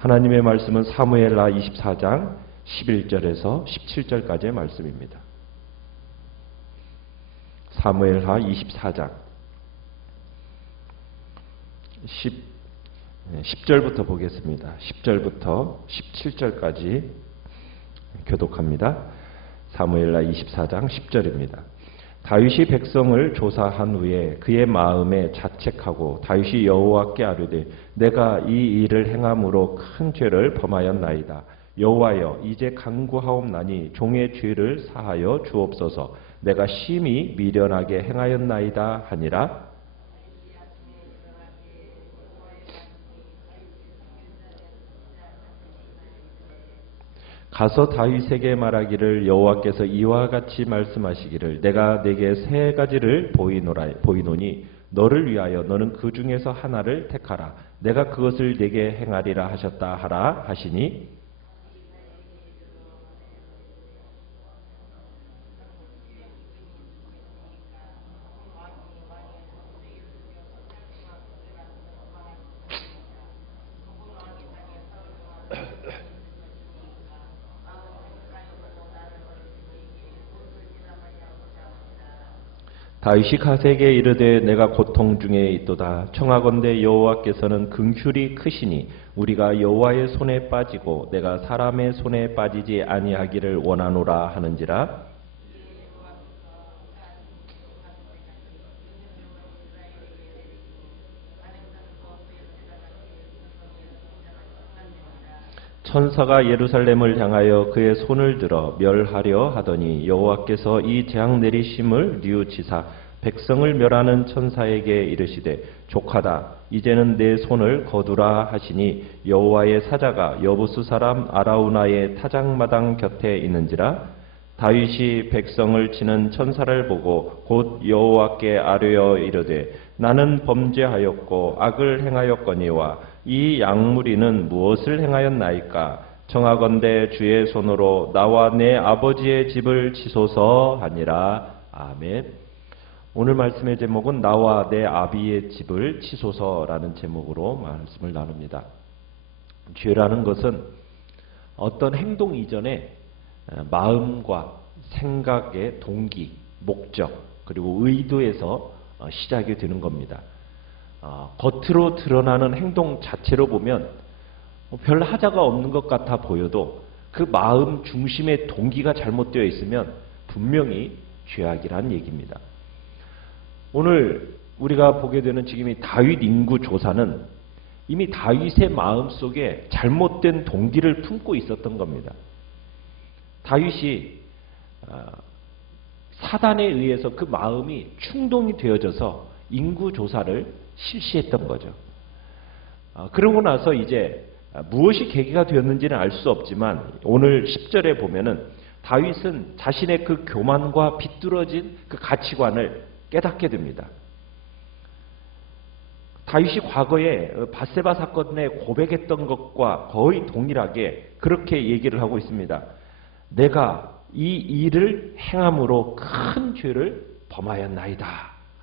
하나님의 말씀은 사무엘하 24장 11절에서 17절까지의 말씀입니다. 사무엘하 24장 10절부터 보겠습니다. 10절부터 17절까지 교독합니다. 사무엘하 24장 10절입니다. 다윗이 백성을 조사한 후에 그의 마음에 자책하고 다윗이 여호와께 아뢰되 내가 이 일을 행함으로 큰 죄를 범하였나이다. 여호와여 이제 간구하옵나니 종의 죄를 사하여 주옵소서. 내가 심히 미련하게 행하였나이다 하니라. 가서 다윗에게 말하기를 여호와께서 이와 같이 말씀하시기를 내가 네게 세 가지를 보이노니 너를 위하여 너는 그 중에서 하나를 택하라. 내가 그것을 네게 행하리라 하셨다 하라 하시니 다윗이 갓에게 이르되 내가 고통 중에 있도다. 청하건대 여호와께서는 긍휼이 크시니 우리가 여호와의 손에 빠지고 내가 사람의 손에 빠지지 아니하기를 원하노라 하는지라. 천사가 예루살렘을 향하여 그의 손을 들어 멸하려 하더니 여호와께서 이 재앙 내리심을 뉘우치사 백성을 멸하는 천사에게 이르시되 족하다. 이제는 내 손을 거두라 하시니 여호와의 사자가 여부수 사람 아라우나의 타작마당 곁에 있는지라. 다윗이 백성을 치는 천사를 보고 곧 여호와께 아뢰어 이르되 나는 범죄하였고 악을 행하였거니와 이 양무리는 무엇을 행하였나이까? 청하건대 주의 손으로 나와 내 아버지의 집을 치소서 하니라. 아멘. 오늘 말씀의 제목은 나와 내 아비의 집을 치소서라는 제목으로 말씀을 나눕니다. 죄라는 것은 어떤 행동 이전에 마음과 생각의 동기, 목적, 그리고 의도에서 시작이 되는 겁니다. 겉으로 드러나는 행동 자체로 보면 별 하자가 없는 것 같아 보여도 그 마음 중심의 동기가 잘못되어 있으면 분명히 죄악이라는 얘기입니다. 오늘 우리가 보게 되는 지금 이 다윗 인구 조사는 이미 다윗의 마음속에 잘못된 동기를 품고 있었던 겁니다. 다윗이 사단에 의해서 그 마음이 충동이 되어져서 인구 조사를 실시했던 거죠. 그러고 나서 이제 무엇이 계기가 되었는지는 알 수 없지만 오늘 10절에 보면은 다윗은 자신의 그 교만과 비뚤어진 그 가치관을 깨닫게 됩니다. 다윗이 과거에 밧세바 사건에 고백했던 것과 거의 동일하게 그렇게 얘기를 하고 있습니다. 내가 이 일을 행함으로 큰 죄를 범하였나이다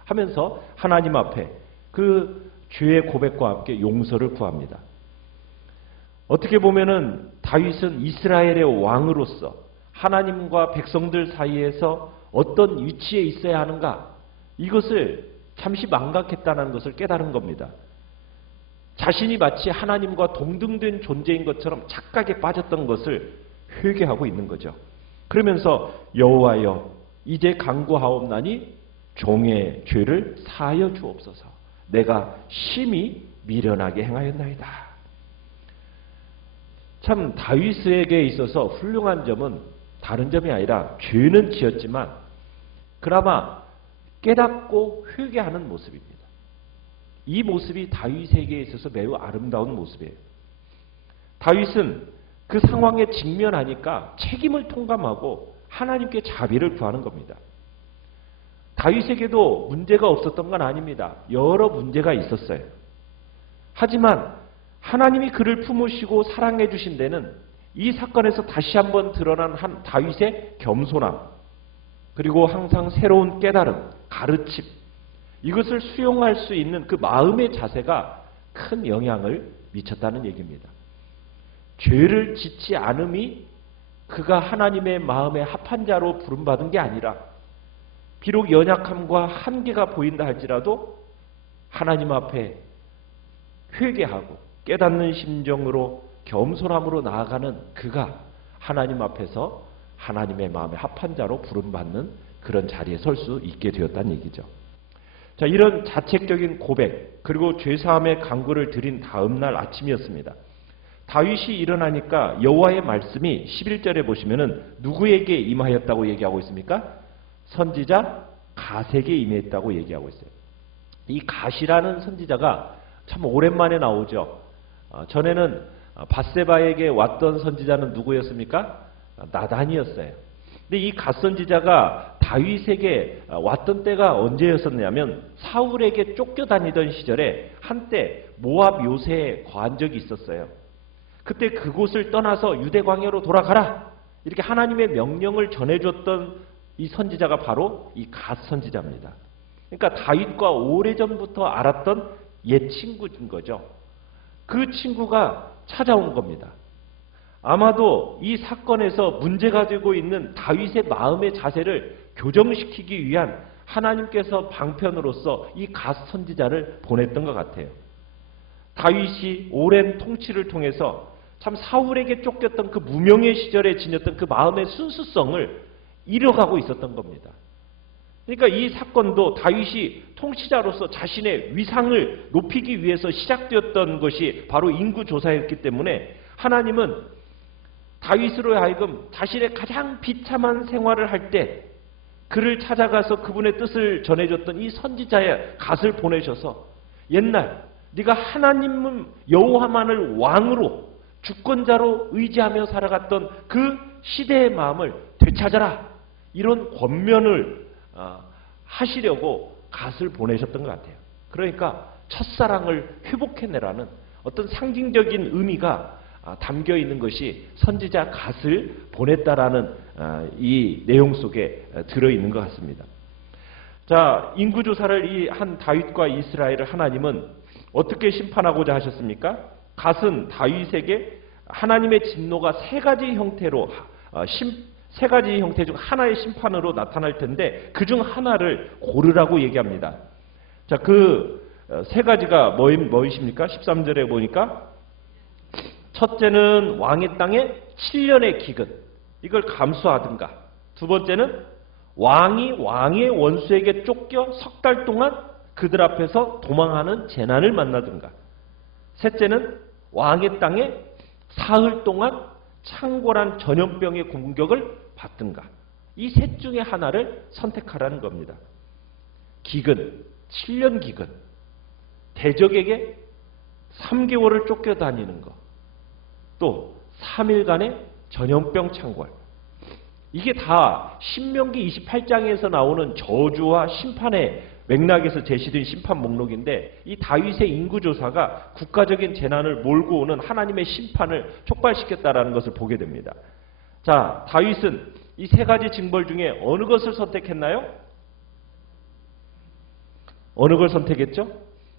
하면서 하나님 앞에 그 죄의 고백과 함께 용서를 구합니다. 어떻게 보면은 다윗은 이스라엘의 왕으로서 하나님과 백성들 사이에서 어떤 위치에 있어야 하는가 이것을 잠시 망각했다는 것을 깨달은 겁니다. 자신이 마치 하나님과 동등된 존재인 것처럼 착각에 빠졌던 것을 회개하고 있는 거죠. 그러면서 여호와여 이제 간구하옵나니 종의 죄를 사하여 주옵소서. 내가 심히 미련하게 행하였나이다. 참 다윗에게 있어서 훌륭한 점은 다른 점이 아니라 죄는 지었지만 그나마 깨닫고 회개하는 모습입니다. 이 모습이 다윗에게 있어서 매우 아름다운 모습이에요. 다윗은 그 상황에 직면하니까 책임을 통감하고 하나님께 자비를 구하는 겁니다. 다윗에게도 문제가 없었던 건 아닙니다. 여러 문제가 있었어요. 하지만 하나님이 그를 품으시고 사랑해 주신 데는 이 사건에서 다시 한번 드러난 한 다윗의 겸손함, 그리고 항상 새로운 깨달음, 가르침, 이것을 수용할 수 있는 그 마음의 자세가 큰 영향을 미쳤다는 얘기입니다. 죄를 짓지 않음이 그가 하나님의 마음에 합한 자로 부름받은 게 아니라 비록 연약함과 한계가 보인다 할지라도 하나님 앞에 회개하고 깨닫는 심정으로 겸손함으로 나아가는 그가 하나님 앞에서 하나님의 마음에 합한 자로 부름받는 그런 자리에 설 수 있게 되었다는 얘기죠. 자, 이런 자책적인 고백 그리고 죄사함의 간구를 드린 다음 날 아침이었습니다. 다윗이 일어나니까 여호와의 말씀이 11절에 보시면은 누구에게 임하였다고 얘기하고 있습니까? 선지자 갓에게 임했다고 얘기하고 있어요. 이 갓이라는 선지자가 참 오랜만에 나오죠. 전에는 밧세바에게 왔던 선지자는 누구였습니까? 나단이었어요. 근데 이 갓 선지자가 다윗에게 왔던 때가 언제였었냐면 사울에게 쫓겨다니던 시절에 한때 모압 요새에 거한 적이 있었어요. 그때 그곳을 떠나서 유대 광야로 돌아가라 이렇게 하나님의 명령을 전해줬던 이 선지자가 바로 이 갓 선지자입니다. 그러니까 다윗과 오래전부터 알았던 옛 친구인 거죠. 그 친구가 찾아온 겁니다. 아마도 이 사건에서 문제가 되고 있는 다윗의 마음의 자세를 교정시키기 위한 하나님께서 방편으로서 이 갓 선지자를 보냈던 것 같아요. 다윗이 오랜 통치를 통해서 참 사울에게 쫓겼던 그 무명의 시절에 지녔던 그 마음의 순수성을 잃어가고 있었던 겁니다. 그러니까 이 사건도 다윗이 통치자로서 자신의 위상을 높이기 위해서 시작되었던 것이 바로 인구조사였기 때문에 하나님은 다윗으로 하여금 자신의 가장 비참한 생활을 할 때 그를 찾아가서 그분의 뜻을 전해줬던 이 선지자의 갓을 보내셔서 옛날 네가 하나님 여호와만을 왕으로 주권자로 의지하며 살아갔던 그 시대의 마음을 되찾아라 이런 권면을 하시려고 갓을 보내셨던 것 같아요. 그러니까 첫사랑을 회복해내라는 어떤 상징적인 의미가 담겨 있는 것이 선지자 갓을 보냈다라는 이 내용 속에 들어있는 것 같습니다. 자, 인구조사를 이 한 다윗과 이스라엘을 하나님은 어떻게 심판하고자 하셨습니까? 갓은 다윗에게 하나님의 진노가 세 가지 형태 중 하나의 심판으로 나타날 텐데 그중 하나를 고르라고 얘기합니다. 자, 그 세 가지가 뭐이십니까? 13절에 보니까 첫째는 왕의 땅에 7년의 기근 이걸 감수하든가, 두 번째는 왕이 왕의 원수에게 쫓겨 석 달 동안 그들 앞에서 도망하는 재난을 만나든가, 셋째는 왕의 땅에 사흘 동안 창궐한 전염병의 공격을 받든가. 이 셋 중에 하나를 선택하라는 겁니다. 기근, 7년 기근, 대적에게 3개월을 쫓겨다니는 것, 또 3일간의 전염병 창궐. 이게 다 신명기 28장에서 나오는 저주와 심판의 맥락에서 제시된 심판 목록인데, 이 다윗의 인구조사가 국가적인 재난을 몰고 오는 하나님의 심판을 촉발시켰다라는 것을 보게 됩니다. 자, 다윗은 이 세 가지 징벌 중에 어느 것을 선택했나요? 어느 걸 선택했죠?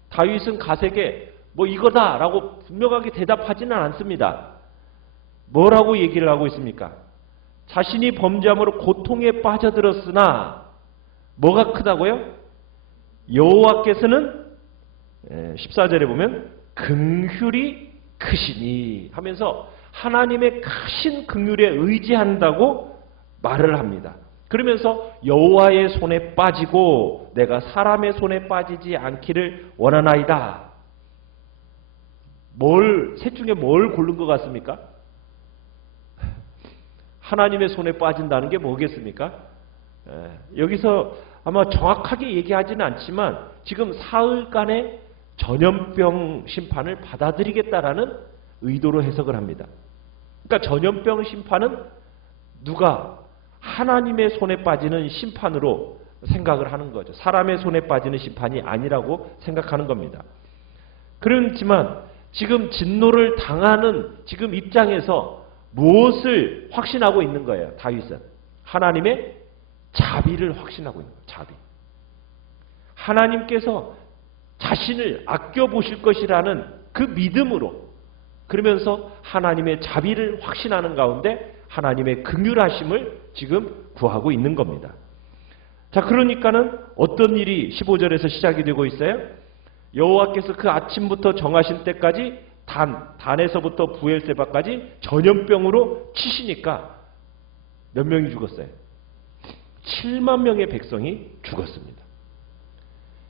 다윗은 갓에게 뭐 이거다라고 분명하게 대답하지는 않습니다. 뭐라고 얘기를 하고 있습니까? 자신이 범죄함으로 고통에 빠져들었으나 뭐가 크다고요? 여호와께서는 14절에 보면 긍휼이 크시니 하면서 하나님의 크신 긍휼에 의지한다고 말을 합니다. 그러면서 여호와의 손에 빠지고 내가 사람의 손에 빠지지 않기를 원하나이다. 셋 중에 뭘 고른 것 같습니까? 하나님의 손에 빠진다는 게 뭐겠습니까? 여기서 아마 정확하게 얘기하지는 않지만 지금 사흘간의 전염병 심판을 받아들이겠다라는 의도로 해석을 합니다. 그러니까 전염병 심판은 누가 하나님의 손에 빠지는 심판으로 생각을 하는 거죠. 사람의 손에 빠지는 심판이 아니라고 생각하는 겁니다. 그렇지만 지금 진노를 당하는 지금 입장에서 무엇을 확신하고 있는 거예요? 다윗은 하나님의 자비를 확신하고 있는 거예요. 자비. 하나님께서 자신을 아껴보실 것이라는 그 믿음으로 그러면서 하나님의 자비를 확신하는 가운데 하나님의 긍휼하심을 지금 구하고 있는 겁니다. 자, 그러니까는 어떤 일이 15절에서 시작이 되고 있어요? 여호와께서 그 아침부터 정하신 때까지 단에서부터 부엘세바까지 전염병으로 치시니까 몇 명이 죽었어요? 7만 명의 백성이 죽었습니다.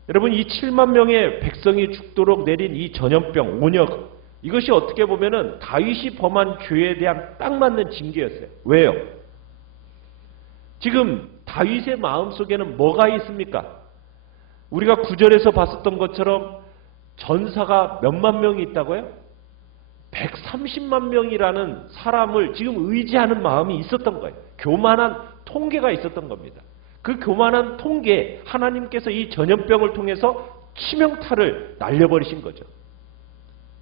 여러분, 이 7만 명의 백성이 죽도록 내린 이 전염병, 온역, 이것이 어떻게 보면은 다윗이 범한 죄에 대한 딱 맞는 징계였어요. 왜요? 지금 다윗의 마음속에는 뭐가 있습니까? 우리가 9절에서 봤었던 것처럼 전사가 몇만 명이 있다고요? 130만 명이라는 사람을 지금 의지하는 마음이 있었던 거예요. 교만한 통계가 있었던 겁니다. 그 교만한 통계, 하나님께서 이 전염병을 통해서 치명타를 날려버리신 거죠.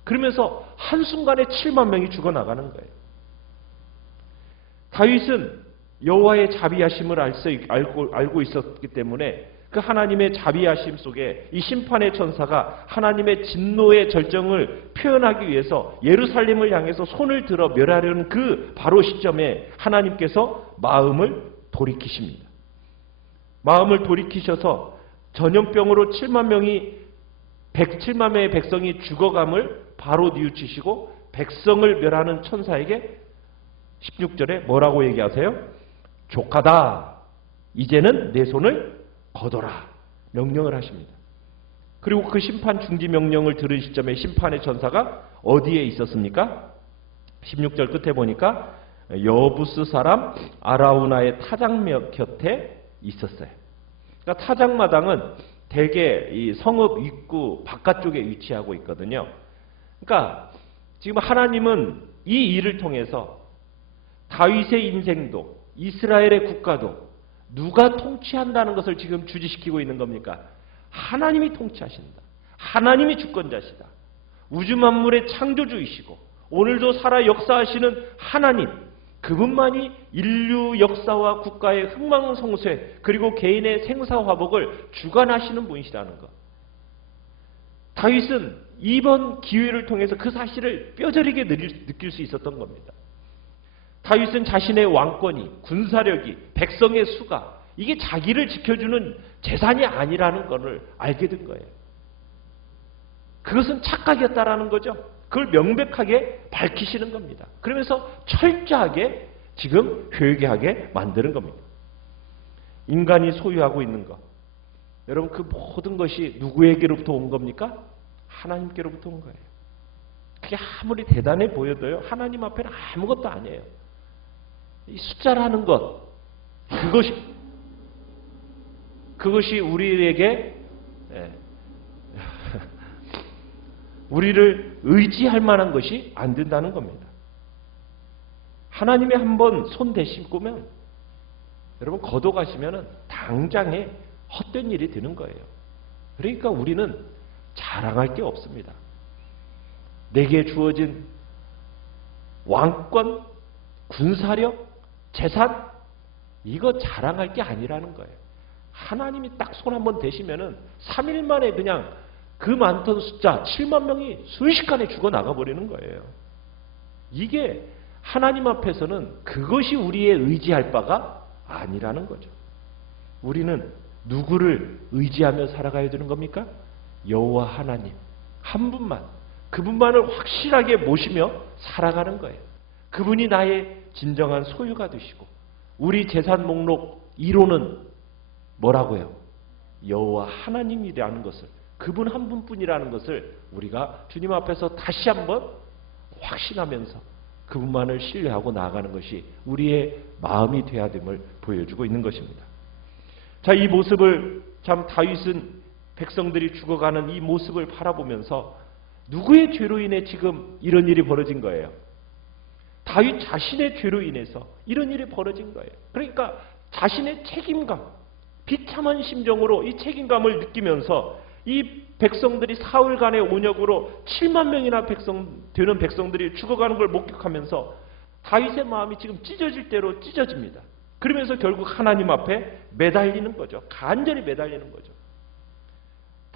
그러면서 한순간에 7만 명이 죽어나가는 거예요. 다윗은 여호와의 자비하심을 알고 있었기 때문에 그 하나님의 자비하심 속에 이 심판의 천사가 하나님의 진노의 절정을 표현하기 위해서 예루살렘을 향해서 손을 들어 멸하려는 그 바로 시점에 하나님께서 마음을 돌이키십니다. 마음을 돌이키셔서 전염병으로 7만 명의 백성이 죽어감을 바로 뉘우치시고 백성을 멸하는 천사에게 16절에 뭐라고 얘기하세요? 족하다. 이제는 내 손을 거둬라. 명령을 하십니다. 그리고 그 심판 중지 명령을 들은 시점에 심판의 천사가 어디에 있었습니까? 16절 끝에 보니까 여부스 사람 아라우나의 타작역 곁에 있었어요. 그러니까 타작마당은 대개 이 성읍 입구 바깥쪽에 위치하고 있거든요. 그러니까 지금 하나님은 이 일을 통해서 다윗의 인생도 이스라엘의 국가도 누가 통치한다는 것을 지금 주지시키고 있는 겁니까? 하나님이 통치하신다. 하나님이 주권자시다. 우주 만물의 창조주이시고 오늘도 살아 역사하시는 하나님, 그분만이 인류 역사와 국가의 흥망성쇠 그리고 개인의 생사화복을 주관하시는 분이시라는 것. 다윗은 이번 기회를 통해서 그 사실을 뼈저리게 느낄 수 있었던 겁니다. 다윗은 자신의 왕권이, 군사력이, 백성의 수가 이게 자기를 지켜주는 재산이 아니라는 것을 알게 된 거예요. 그것은 착각이었다라는 거죠. 그걸 명백하게 밝히시는 겁니다. 그러면서 철저하게 지금 회개하게 만드는 겁니다. 인간이 소유하고 있는 것. 여러분, 그 모든 것이 누구에게로부터 온 겁니까? 하나님께로부터 온 거예요. 그게 아무리 대단해 보여도요, 하나님 앞에는 아무것도 아니에요. 이 숫자라는 것, 그것이 우리에게 우리를 의지할 만한 것이 안 된다는 겁니다. 하나님이 한번 손 대시고면 여러분 걷어가시면 당장에 헛된 일이 되는 거예요. 그러니까 우리는 자랑할 게 없습니다. 내게 주어진 왕권, 군사력, 재산 이거 자랑할 게 아니라는 거예요. 하나님이 딱 손 한번 대시면은 3일 만에 그냥 그 많던 숫자 7만 명이 순식간에 죽어나가 버리는 거예요. 이게 하나님 앞에서는 그것이 우리의 의지할 바가 아니라는 거죠. 우리는 누구를 의지하며 살아가야 되는 겁니까? 여호와 하나님 한 분만, 그분만을 확실하게 모시며 살아가는 거예요. 그분이 나의 진정한 소유가 되시고 우리 재산 목록 1호는 뭐라고요? 여호와 하나님이라는 것을, 그분 한 분뿐이라는 것을 우리가 주님 앞에서 다시 한번 확신하면서 그분만을 신뢰하고 나아가는 것이 우리의 마음이 되어야 됨을 보여주고 있는 것입니다. 자, 이 모습을 참 다윗은 백성들이 죽어가는 이 모습을 바라보면서 누구의 죄로 인해 지금 이런 일이 벌어진 거예요? 다윗 자신의 죄로 인해서 이런 일이 벌어진 거예요. 그러니까 자신의 책임감, 비참한 심정으로 이 책임감을 느끼면서 이 백성들이 사흘간의 온역으로 7만 명이나 되는 백성들이 죽어가는 걸 목격하면서 다윗의 마음이 지금 찢어질 대로 찢어집니다. 그러면서 결국 하나님 앞에 매달리는 거죠. 간절히 매달리는 거죠.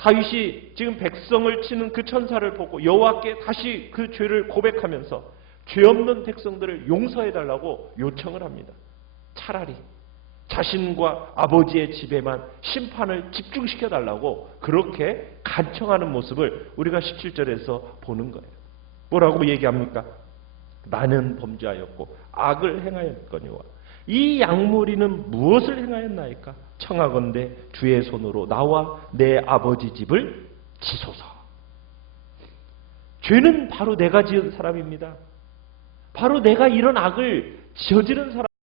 다윗이 지금 백성을 치는 그 천사를 보고 여호와께 다시 그 죄를 고백하면서 죄 없는 백성들을 용서해달라고 요청을 합니다. 차라리 자신과 아버지의 집에만 심판을 집중시켜달라고 그렇게 간청하는 모습을 우리가 17절에서 보는 거예요. 뭐라고 얘기합니까? 나는 범죄하였고 악을 행하였거니와 이 양무리는 무엇을 행하였나이까? 청하건대 주의 손으로 나와 내 아버지 집을 치소서. 죄는 바로 내가 지은 사람입니다. 바로 내가 이런 악을 저지른 사람